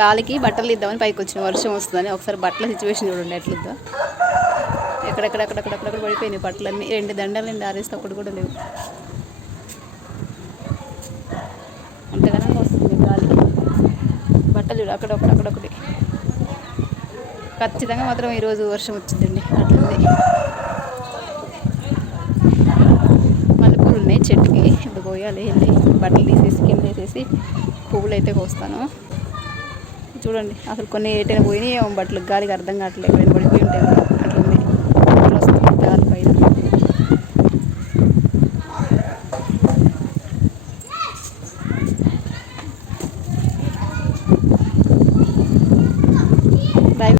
గాలికి బట్టలు ఇద్దామని పైకి వచ్చిన వర్షం వస్తుందని. ఒకసారి బట్టల సిచ్యువేషన్ చూడండి ఎట్లుద్దో. ఎక్కడెక్కడెక్కడెక్కడ పడిపోయినాయి బట్టలన్నీ. 2 దండలండి ఆరేస్తే ఒకటి కూడా లేవు. అంతగానే వస్తుంది గాలి. బట్టలు చూడు అక్కడొకటి. ఖచ్చితంగా మాత్రం ఈరోజు వర్షం వచ్చిందండి. అట్లుంది. మల్లెపూలు ఉన్నాయి చెట్టుకి. ఇప్పుడు కోయాలి వెళ్ళి బట్టలు తీసేసి కింద వేసేసి పువ్వులు అయితే కోస్తాను. చూడండి అసలు కొన్ని ఎటైనా పోయినాయి బట్టలు గాలికి అర్థం కావట్లేదు. ఎక్కడైనా పడిపోయి ఉంటాయి.